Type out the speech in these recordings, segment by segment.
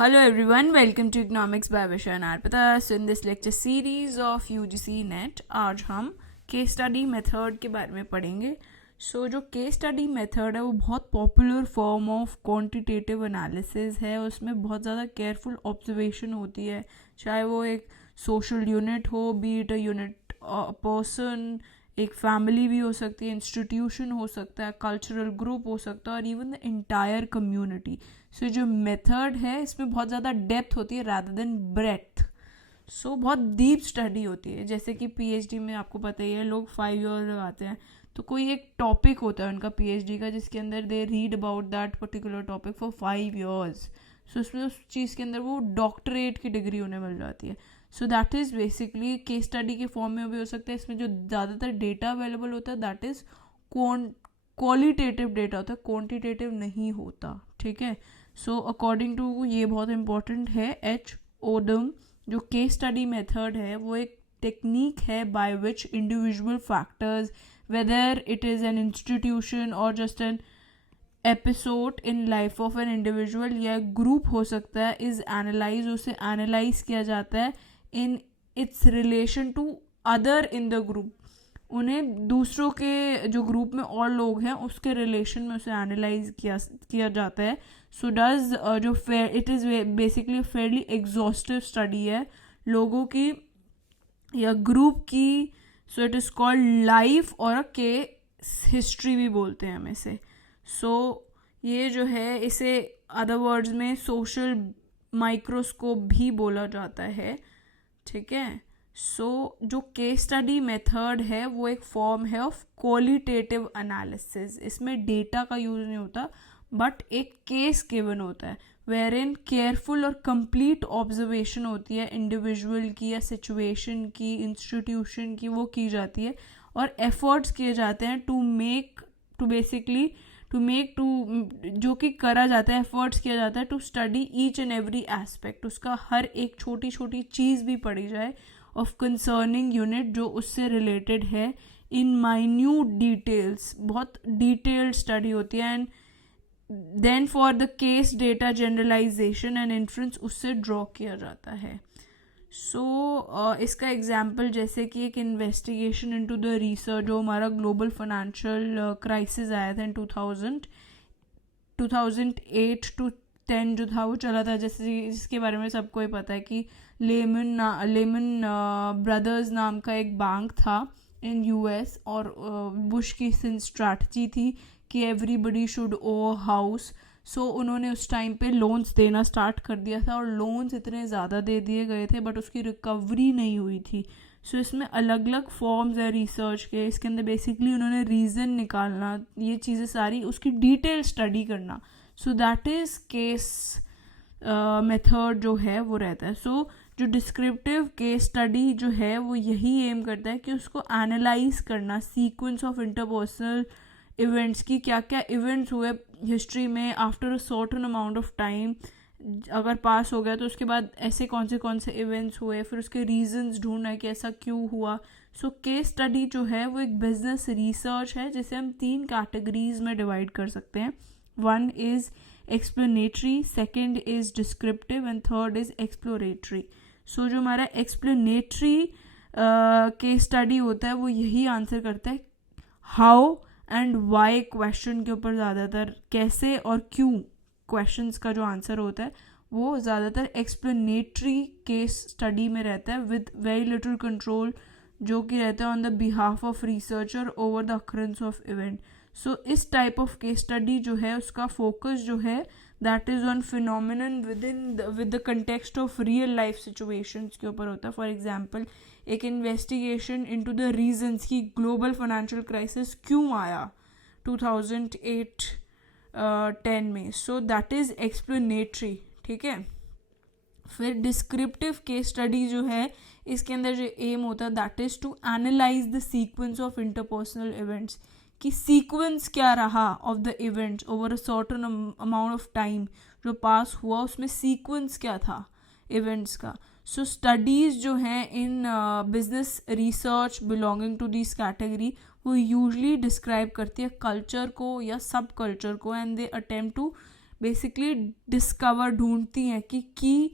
Hello everyone, welcome to Economics by Vishay and Arpita. So in this lecture series of UGC NET, आज हम case method method के बारे में पढ़ेंगे. जो केस स्टडी मेथड है वो बहुत popular form of quantitative analysis है. उसमें बहुत ज़्यादा केयरफुल ऑब्जर्वेशन होती है, चाहे वो एक सोशल यूनिट हो, B it a unit person, एक फैमिली भी हो सकती है, इंस्टीट्यूशन हो सकता है, कल्चरल ग्रुप हो सकता है, और इवन द इंटायर कम्युनिटी. जो मेथड है इसमें बहुत ज़्यादा डेप्थ होती है रादर देन ब्रेथ. बहुत डीप स्टडी होती है. जैसे कि पीएचडी में आपको पता ही है, लोग 5 ईयर लगाते हैं. तो कोई एक टॉपिक होता है उनका पीएचडी का, जिसके अंदर they read about that particular topic for 5 years. उसमें उस चीज़ के अंदर वो डॉक्टरेट की डिग्री उन्हें मिल जाती है. That is basically case study के फॉर्म में भी हो सकता है. इसमें जो ज़्यादातर डेटा अवेलेबल होता है दैट इज़ क्वालिटेटिव डेटा होता है, क्वांटिटेटिव नहीं होता. ठीक है. अकॉर्डिंग टू ये बहुत इंपॉर्टेंट है, एच ओडम जो केस स्टडी मेथड है वो एक टेक्निक है by which individual factors, whether it is an institution और just an episode in life of an individual या ग्रुप हो सकता है, इज एनालाइज, उसे एनालाइज किया जाता है in its relation to other in the group. उन्हें दूसरों के जो ग्रुप में और लोग हैं उसके रिलेशन में उसे एनालाइज किया जाता है. डज जो it is basically Fairlie exhaustive study है लोगों की या ग्रुप की. इट इज़ कॉल्ड लाइफ और अ के हिस्ट्री भी बोलते हैं हम इसे. ये जो है इसे अदर वर्ड्स में सोशल माइक्रोस्कोप भी बोला जाता है. ठीक है. जो केस स्टडी मेथड है वो एक फॉर्म है ऑफ क्वालिटेटिव एनालिसिस. इसमें डेटा का यूज़ नहीं होता बट एक केस गिवन होता है वेयर इन केयरफुल और कंप्लीट ऑब्जर्वेशन होती है इंडिविजुअल की या सिचुएशन की, इंस्टीट्यूशन की, वो की जाती है और एफर्ट्स किए जाते हैं जो कि करा जाता है, एफर्ट्स किया जाता है to study each and every aspect. उसका हर एक छोटी छोटी चीज़ भी पढ़ी जाए ऑफ कंसर्निंग यूनिट जो उससे रिलेटेड है इन माइन्यूट डिटेल्स. बहुत डिटेल्ड स्टडी होती है. And then for the case data generalisation and inference उससे ड्रॉ किया जाता है. इसका एग्जाम्पल जैसे कि एक इन्वेस्टिगेशन इनटू द रिसर्च, जो हमारा ग्लोबल फाइनेंशियल क्राइसिस आया था इन 2008 to 10 जो था वो चला था, जैसे जिसके बारे में सबको ही पता है कि लेमन ब्रदर्स नाम का एक बैंक था इन यूएस और बुश की स्ट्रैटेजी थी कि एवरीबडी शुड ओ हाउस. उन्होंने उस टाइम पे लोन्स देना स्टार्ट कर दिया था और लोन्स इतने ज़्यादा दे दिए गए थे बट उसकी रिकवरी नहीं हुई थी. इसमें अलग अलग फॉर्म्स है रिसर्च के. इसके अंदर बेसिकली उन्होंने रीज़न निकालना, ये चीज़ें सारी उसकी डिटेल स्टडी करना. दैट इज़ केस मेथड जो है वो रहता है. जो डिस्क्रिप्टिव केस स्टडी जो है वो यही एम करता है कि उसको एनालाइज करना, सीक्वेंस ऑफ इंटरपर्सनल इवेंट्स की, क्या क्या इवेंट्स हुए हिस्ट्री में after a certain amount of time, अगर पास हो गया तो उसके बाद ऐसे कौन से इवेंट्स हुए, फिर उसके रीजंस ढूंढना है कि ऐसा क्यों हुआ. केस स्टडी जो है वो एक बिजनेस रिसर्च है जिसे हम 3 कैटेगरीज में डिवाइड कर सकते हैं. 1 is explanatory, second is descriptive and third is exploratory. जो हमारा एक्सप्लेनेटरी केस स्टडी होता है वो यही आंसर करता है हाउ एंड वाई क्वेश्चन के ऊपर. ज़्यादातर कैसे और क्यों क्वेश्चंस का जो आंसर होता है वो ज़्यादातर एक्सप्लेनेटरी केस स्टडी में रहता है विद वेरी लिटिल कंट्रोल, जो कि रहता है on the behalf of researcher over the occurrence of event. इस टाइप ऑफ केस स्टडी जो है उसका फोकस जो है that is on phenomenon with the context of real life situations के ऊपर होता है. फॉर एग्जांपल एक इन्वेस्टिगेशन इनटू द रीजंस की ग्लोबल फाइनेंशियल क्राइसिस क्यों आया 2008-10 में. That is explanatory. ठीक है. फिर डिस्क्रिप्टिव केस स्टडी जो है इसके अंदर जो एम होता है that is to analyse the sequence of interpersonal events, कि सीक्वेंस क्या रहा of the events over a certain amount of time जो पास हुआ, उसमें सीक्वेंस क्या था इवेंट्स का. स्टडीज़ जो हैं in business research belonging to this category वो यूजली डिस्क्राइब करती है कल्चर को या सब कल्चर को, and they attempt to basically discover ढूंढती हैं कि की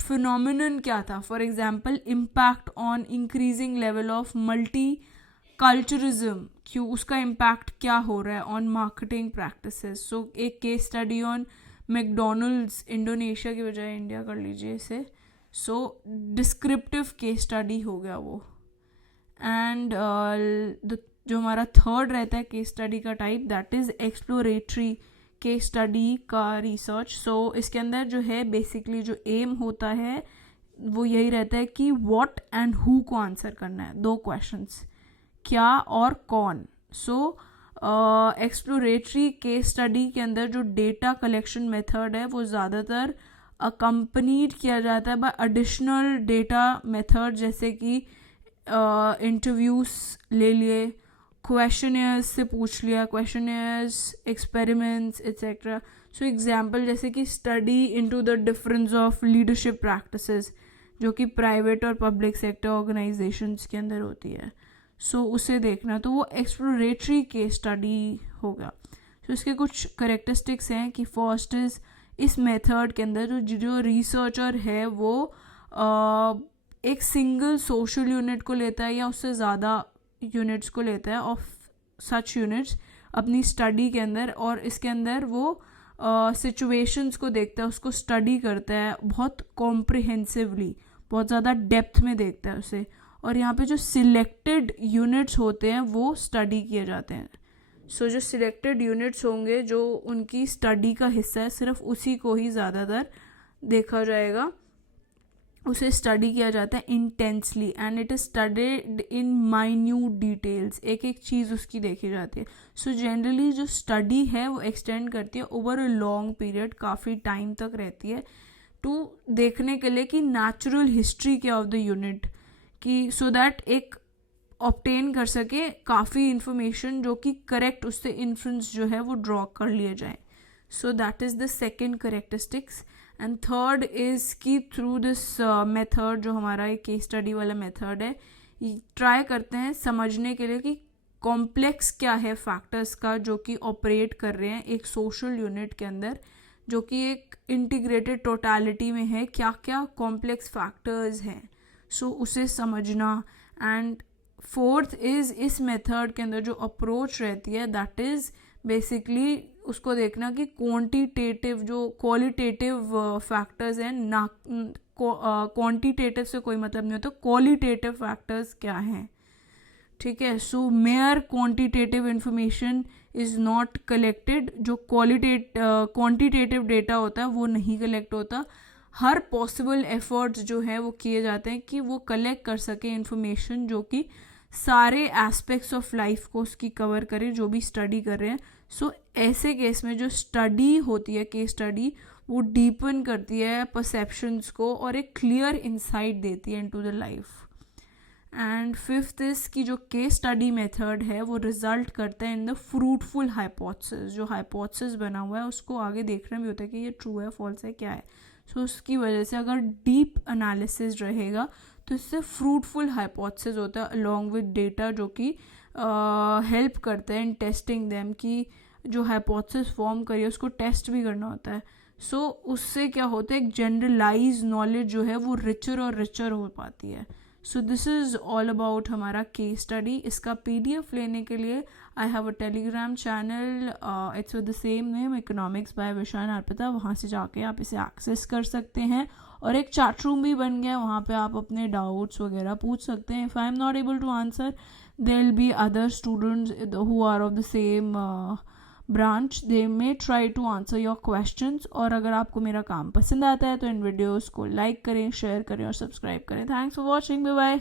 फिनोमिनन क्या था. For example impact on increasing level of multiculturism, क्यों उसका इम्पैक्ट क्या हो रहा है ऑन मार्केटिंग प्रैक्टिसेस. सो एक case study on McDonald's, Indonesia की बजाय इंडिया कर लीजिए इसे. सो डिस्क्रिप्टिव केस स्टडी हो गया वो. एंड जो हमारा थर्ड रहता है केस स्टडी का type, that is exploratory case study का रिसर्च. सो इसके अंदर जो है बेसिकली जो एम होता है वो यही रहता है कि what and who co answer करना है. 2 क्वेश्चंस, क्या और कौन. सो एक्सप्लोरेटरी केस स्टडी के अंदर जो डेटा कलेक्शन मेथड है वो ज़्यादातर अकम्पनीड किया जाता है बाय एडिशनल डेटा मेथड, जैसे कि इंटरव्यूज़ ले लिए, क्वेश्चनियर्स से पूछ लिया, questionnaires, experiments etcetera. So example जैसे कि study into the difference of leadership practices, जो कि प्राइवेट और पब्लिक सेक्टर ऑर्गेनाइजेशंस के अंदर होती है. सो उसे देखना, तो वो एक्सप्लोरेटरी केस स्टडी होगा. सो इसके कुछ करेक्टरिस्टिक्स हैं कि फर्स्ट इज़ इस मेथड के अंदर जो रिसर्चर है वो एक सिंगल सोशल यूनिट को लेता है या उससे ज़्यादा यूनिट्स को लेता है ऑफ सच यूनिट्स अपनी स्टडी के अंदर, और इसके अंदर वो सिचुएशंस को देखता है, उसको स्टडी करता है बहुत कॉम्प्रिहेंसिवली, बहुत ज़्यादा डेप्थ में देखता है उसे. और यहाँ पे जो सिलेक्टेड यूनिट्स होते हैं वो स्टडी किए जाते हैं. सो जो सिलेक्टेड यूनिट्स होंगे जो उनकी स्टडी का हिस्सा है, सिर्फ उसी को ही ज़्यादातर देखा जाएगा, उसे स्टडी किया जाता है intensely. And it is studied in minute details, एक एक चीज़ उसकी देखी जाती है. सो जनरली जो स्टडी है वो एक्सटेंड करती है ओवर अ लॉन्ग पीरियड, काफ़ी टाइम तक रहती है, टू देखने के लिए कि नेचुरल हिस्ट्री क्या ऑफ द यूनिट, कि सो दैट एक ऑब्टेन कर सके काफ़ी इंफॉर्मेशन जो कि करेक्ट उससे इन्फ्लुएंस जो है वो ड्रॉ कर लिए जाए. So that is the second characteristics. And third is कि थ्रू दिस मेथड, जो हमारा एक केस स्टडी वाला मेथड है, ट्राई करते हैं समझने के लिए कि कॉम्प्लेक्स क्या है फैक्टर्स का जो कि ऑपरेट कर रहे हैं एक सोशल यूनिट के अंदर, जो कि एक इंटीग्रेटेड टोटलिटी में है, क्या क्या कॉम्प्लेक्स फैक्टर्स हैं. सो उसे समझना. एंड फोर्थ इज़ इस मेथड के अंदर जो अप्रोच रहती है दैट इज़ बेसिकली उसको देखना कि क्वांटिटेटिव जो क्वालिटेटिव फैक्टर्स हैं, ना क्वांटिटेटिव से कोई मतलब नहीं होता, क्वालिटेटिव फैक्टर्स क्या हैं. ठीक है. So mere quantitative information is not collected, जो क्वांटिटेटिव डेटा होता है वो नहीं कलेक्ट होता. हर पॉसिबल एफर्ट्स जो है वो किए जाते हैं कि वो कलेक्ट कर सके इंफॉर्मेशन जो कि सारे एस्पेक्ट्स ऑफ लाइफ को उसकी कवर करे जो भी स्टडी कर रहे हैं. सो ऐसे केस में जो स्टडी होती है, केस स्टडी, वो डीपन करती है परसेप्शंस को और एक क्लियर इंसाइट देती है into the life. And fifth is कि जो केस स्टडी मेथड है वो रिजल्ट करता है इन द फ्रूटफुल हाइपोथेसिस. जो हाइपोथेसिस बना हुआ है उसको आगे देखना भी होता है कि ये ट्रू है, फॉल्स है, क्या है. सो उसकी वजह से अगर डीप एनालिसिस रहेगा तो इससे फ्रूटफुल हाइपोथेसिस होता है अलॉन्ग विद डेटा, जो कि हेल्प करते हैं इन टेस्टिंग देम, कि जो हाइपोथेसिस फॉर्म करिए उसको टेस्ट भी करना होता है. सो उससे क्या होता है, एक जनरलाइज नॉलेज जो है वो रिचर और रिचर हो पाती है. So this is all about हमारा केस स्टडी. इसका PDF लेने के लिए I have a Telegram channel, it's with the same name, economics by Vishan and Arpita. वहाँ से जाके आप इसे एक्सेस कर सकते हैं. और एक चैट रूम भी बन गया, वहाँ पे आप अपने डाउट्स वगैरह पूछ सकते हैं. If I am not able to answer, there will be other students who are of the same branch, they may try to answer your questions. और अगर आपको मेरा काम पसंद आता है तो इन वीडियोज़ को लाइक करें, शेयर करें और सब्सक्राइब करें. Thanks for watching. Bye bye.